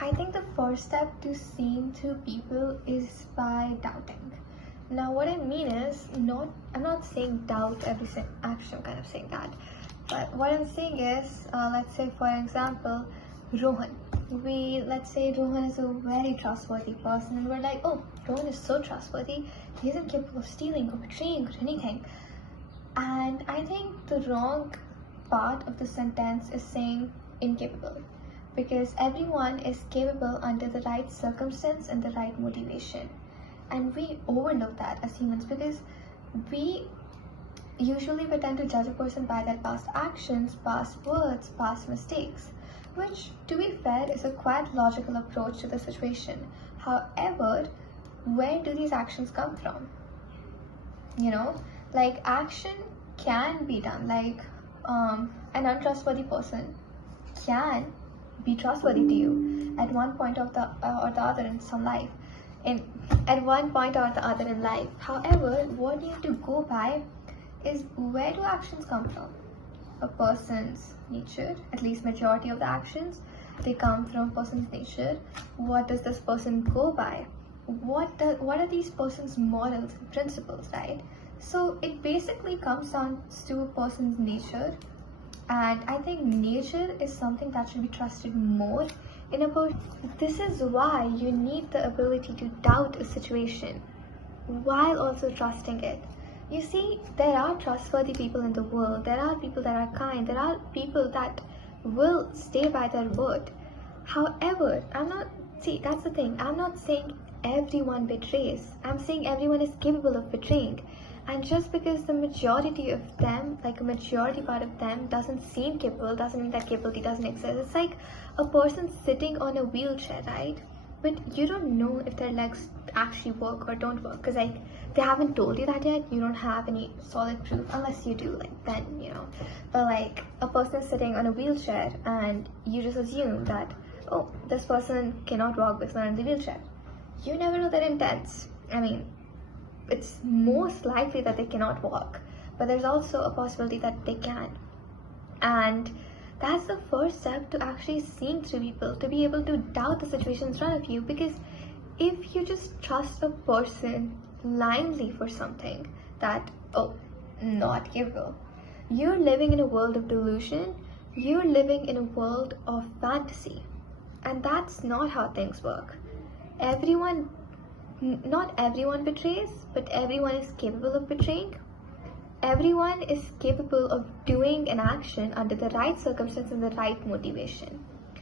I think the first step to seeing through people is by doubting. Now, what I mean is, I'm not saying doubt every action, kind of saying that. But what I'm saying is, let's say for example, Rohan. Let's say Rohan is a very trustworthy person, and we're like, oh, Rohan is so trustworthy, he isn't capable of stealing or betraying or anything. And I think the wrong part of the sentence is saying incapable, because everyone is capable under the right circumstance and the right motivation. And we overlook that as humans because we usually tend to judge a person by their past actions, past words, past mistakes, which, to be fair, is a quite logical approach to the situation. However, where do these actions come from? Like action can be done, like an untrustworthy person can be trustworthy to you at one point or the other in some life, at one point or the other in life. However, what you have to go by is, where do actions come from? A person's nature, at least majority of the actions, they come from a person's nature. What does this person go by? What are these person's morals and principles, right? So it basically comes down to a person's nature, and I think nature is something that should be trusted more in a person. This is why you need the ability to doubt a situation while also trusting it. You see, there are trustworthy people in the world, there are people that are kind, there are people that will stay by their word. However, that's the thing, I'm not saying everyone betrays, I'm saying everyone is capable of betraying. And just because the majority of them, like a majority part of them, doesn't seem capable, doesn't mean that capability doesn't exist. It's like a person sitting on a wheelchair, right? But you don't know if their legs actually work or don't work, because like they haven't told you that yet. You don't have any solid proof, unless you do, like then But like a person sitting on a wheelchair, and you just assume that, oh, this person cannot walk because they're in the wheelchair. You never know their intents. I mean, it's most likely that they cannot walk, but there's also a possibility that they can. And that's the first step to actually seeing through people, to be able to doubt the situation in front of you. Because if you just trust a person blindly for something that, oh, not capable, you're living in a world of delusion, you're living in a world of fantasy, and that's not how things work. Not everyone betrays, but everyone is capable of betraying. Everyone is capable of doing an action under the right circumstance and the right motivation.